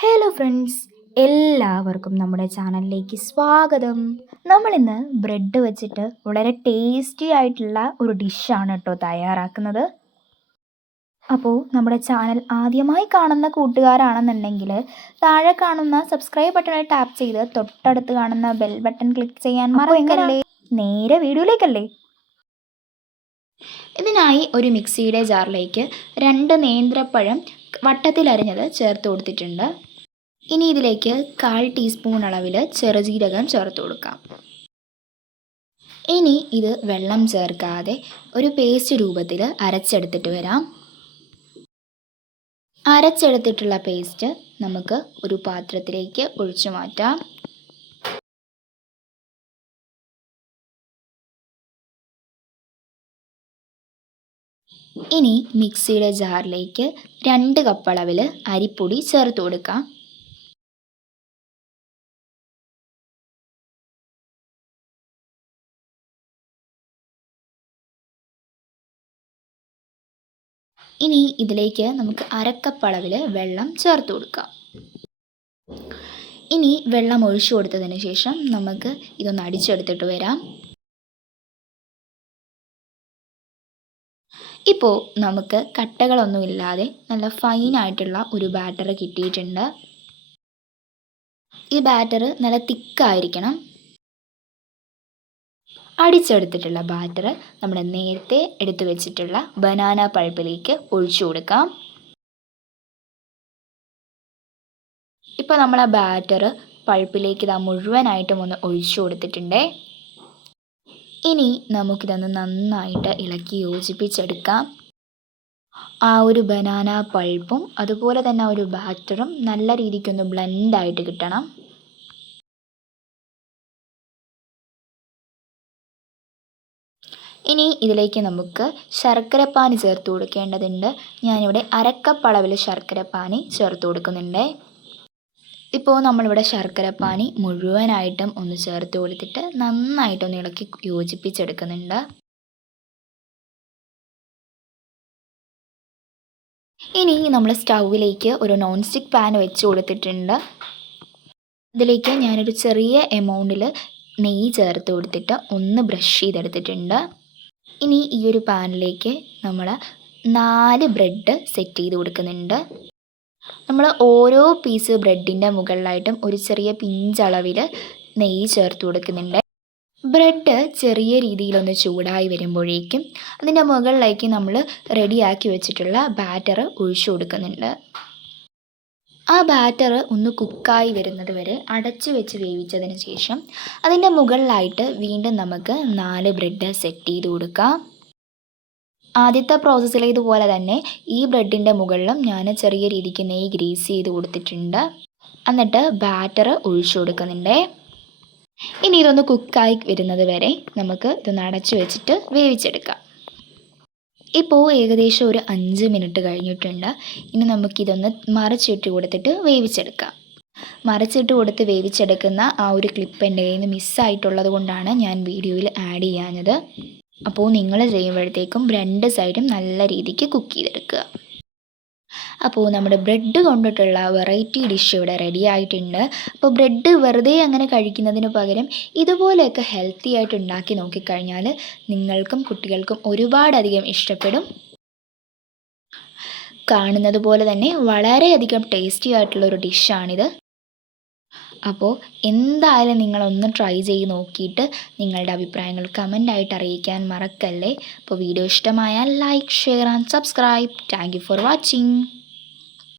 Hello friends, എല്ലാവർക്കും നമ്മുടെ ചാനലിലേക്ക് സ്വാഗതം. നമ്മളിന്ന് ബ്രെഡ് വെച്ചിട്ട് വളരെ ടേസ്റ്റി ആയിട്ടുള്ള ഒരു ഡിഷാണ് കേട്ടോ തയ്യാറാക്കുന്നത്. അപ്പോൾ നമ്മുടെ ചാനൽ ആദ്യമായി കാണുന്ന കൂട്ടുകാരാണെന്നുണ്ടെങ്കിൽ താഴെ കാണുന്ന സബ്സ്ക്രൈബ് ബട്ടണിൽ ടാപ്പ് ചെയ്ത് തൊട്ടടുത്ത് കാണുന്ന ബെൽ ബട്ടൺ ക്ലിക്ക് ചെയ്യാൻ മറക്കല്ലേ. നേരെ വീഡിയോയിലേക്കല്ലേ. ഇതിനായി ഒരു മിക്സിയുടെ ജാറിലേക്ക് 2 നേന്ത്രപ്പഴം വട്ടത്തിലരിഞ്ഞത് ചേർത്ത് കൊടുത്തിട്ടുണ്ട്. ഇനി ഇതിലേക്ക് 1/4 ടീസ്പൂൺ അളവിൽ ചെറുജീരകം ചേർത്ത് കൊടുക്കാം. ഇനി ഇത് വെള്ളം ചേർക്കാതെ ഒരു പേസ്റ്റ് രൂപത്തിൽ അരച്ചെടുത്തിട്ട് വരാം. അരച്ചെടുത്തിട്ടുള്ള പേസ്റ്റ് നമുക്ക് ഒരു പാത്രത്തിലേക്ക് ഒഴിച്ചു മാറ്റാം. ഇനി മിക്സിയുടെ ജാറിലേക്ക് 2 കപ്പ് അളവിൽ അരിപ്പൊടി ചേർത്ത് കൊടുക്കാം. ഇനി ഇതിലേക്ക് നമുക്ക് 1/2 കപ്പ് അളവിൽ വെള്ളം ചേർത്ത് കൊടുക്കാം. ഇനി വെള്ളം ഒഴിച്ചു കൊടുത്തതിന് ശേഷം നമുക്ക് ഇതൊന്ന് അടിച്ചെടുത്തിട്ട് വരാം. ഇപ്പോൾ നമുക്ക് കട്ടകളൊന്നുമില്ലാതെ നല്ല ഫൈനായിട്ടുള്ള ഒരു ബാറ്റർ കിട്ടിയിട്ടുണ്ട്. ഈ ബാറ്റർ നല്ല തിക്കായിരിക്കണം. അടിച്ചെടുത്തിട്ടുള്ള ബാറ്റർ നമ്മൾ നേരത്തെ എടുത്തു വെച്ചിട്ടുള്ള ബനാന പൾപ്പിലേക്ക് ഒഴിച്ചു കൊടുക്കാം. ഇപ്പോൾ നമ്മൾ ആ ബാറ്റർ പൾപ്പിലേക്ക് ഇതാ മുഴുവനായിട്ടും ഒന്ന് ഒഴിച്ചു കൊടുത്തിട്ടുണ്ട്. ഇനി നമുക്കിതൊന്ന് നന്നായിട്ട് ഇളക്കി യോജിപ്പിച്ചെടുക്കാം. ആ ഒരു ബനാന പൾപ്പും അതുപോലെ തന്നെ ആ ഒരു ബാറ്ററും നല്ല രീതിക്കൊന്ന് ബ്ലെൻഡായിട്ട് കിട്ടണം. ഇനി ഇതിലേക്ക് നമുക്ക് ശർക്കരപ്പാനി ചേർത്ത് കൊടുക്കേണ്ടതുണ്ട്. ഞാനിവിടെ 1/2 കപ്പ് അളവിൽ ശർക്കരപ്പാനി ചേർത്ത് കൊടുക്കുന്നുണ്ട്. ഇപ്പോൾ നമ്മളിവിടെ ശർക്കരപ്പാനി മുഴുവനായിട്ടും ഒന്ന് ചേർത്ത് കൊടുത്തിട്ട് നന്നായിട്ടൊന്ന് ഇളക്കി യോജിപ്പിച്ചെടുക്കുന്നുണ്ട്. ഇനി നമ്മൾ സ്റ്റൗവിലേക്ക് ഒരു നോൺ സ്റ്റിക്ക് പാൻ വെച്ച് കൊടുത്തിട്ടുണ്ട്. അതിലേക്ക് ഞാനൊരു ചെറിയ എമൗണ്ടിൽ നെയ്യ് ചേർത്ത് കൊടുത്തിട്ട് ഒന്ന് ബ്രഷ് ചെയ്തെടുത്തിട്ടുണ്ട്. ഇനി ഈ ഒരു പാനിലേക്ക് നമ്മൾ 4 ബ്രെഡ് സെറ്റ് ചെയ്ത് കൊടുക്കുന്നുണ്ട്. നമ്മൾ ഓരോ പീസ് ബ്രെഡിൻ്റെ മുകളിലായിട്ടും ഒരു ചെറിയ പിഞ്ചളവിൽ നെയ്യ് ചേർത്ത് കൊടുക്കുന്നുണ്ട്. ബ്രെഡ് ചെറിയ രീതിയിലൊന്ന് ചൂടായി വരുമ്പോഴേക്കും അതിൻ്റെ മുകളിലേക്ക് നമ്മൾ റെഡിയാക്കി വെച്ചിട്ടുള്ള ബാറ്റർ ഒഴിച്ചു കൊടുക്കുന്നുണ്ട്. ആ ബാറ്റർ ഒന്ന് കുക്കായി വരുന്നത് വരെ അടച്ചു വെച്ച് വേവിച്ചതിന് ശേഷം അതിൻ്റെ മുകളിലായിട്ട് വീണ്ടും നമുക്ക് 4 ബ്രെഡ് സെറ്റ് ചെയ്ത് കൊടുക്കാം. ആദ്യത്തെ പ്രോസസ്സിലേതുപോലെ തന്നെ ഈ ബ്രെഡിൻ്റെ മുകളിലും ഞാൻ ചെറിയ രീതിക്ക് നെയ്യ് ഗ്രീസ് ചെയ്ത് കൊടുത്തിട്ടുണ്ട്. എന്നിട്ട് ബാറ്റർ ഒഴിച്ചു കൊടുക്കുന്നുണ്ട്. ഇനി ഇതൊന്ന് കുക്കായി വരുന്നത് വരെ നമുക്ക് ഇതൊന്ന് അടച്ചു വെച്ചിട്ട് വേവിച്ചെടുക്കാം. ഇപ്പോൾ ഏകദേശം ഒരു 5 മിനിറ്റ് കഴിഞ്ഞിട്ടുണ്ട്. ഇനി നമുക്കിതൊന്ന് മറിച്ചിട്ട് കൊടുത്തിട്ട് വേവിച്ചെടുക്കാം. മറിച്ചിട്ട് കൊടുത്ത് വേവിച്ചെടുക്കുന്ന ആ ഒരു ക്ലിപ്പ് എൻ്റെ കയ്യിൽ നിന്ന് മിസ്സായിട്ടുള്ളത് കൊണ്ടാണ് ഞാൻ വീഡിയോയിൽ ആഡ് ചെയ്യാഞ്ഞത്. അപ്പോൾ നിങ്ങൾ ചെയ്യുമ്പോഴത്തേക്കും 2 സൈഡും നല്ല രീതിക്ക് കുക്ക് ചെയ്തെടുക്കുക. അപ്പോൾ നമ്മുടെ ബ്രെഡ് കൊണ്ടിട്ടുള്ള വെറൈറ്റി ഡിഷ് ഇവിടെ റെഡി ആയിട്ടുണ്ട്. അപ്പോൾ ബ്രെഡ് വെറുതെ അങ്ങനെ കഴിക്കുന്നതിന് പകരം ഇതുപോലെയൊക്കെ ഹെൽത്തി ആയിട്ട് ഉണ്ടാക്കി നോക്കിക്കഴിഞ്ഞാൽ നിങ്ങൾക്കും കുട്ടികൾക്കും ഒരുപാടധികം ഇഷ്ടപ്പെടും. കാണുന്നത് പോലെ തന്നെ വളരെയധികം ടേസ്റ്റി ആയിട്ടുള്ളൊരു ഡിഷാണിത്. അപ്പോൾ എന്തായാലും നിങ്ങളൊന്ന് ട്രൈ ചെയ്ത് നോക്കിയിട്ട് നിങ്ങളുടെ അഭിപ്രായങ്ങൾ കമൻ്റായിട്ട് അറിയിക്കാൻ മറക്കല്ലേ. അപ്പോൾ വീഡിയോ ഇഷ്ടമായാൽ like, share and subscribe. Thank you for watching.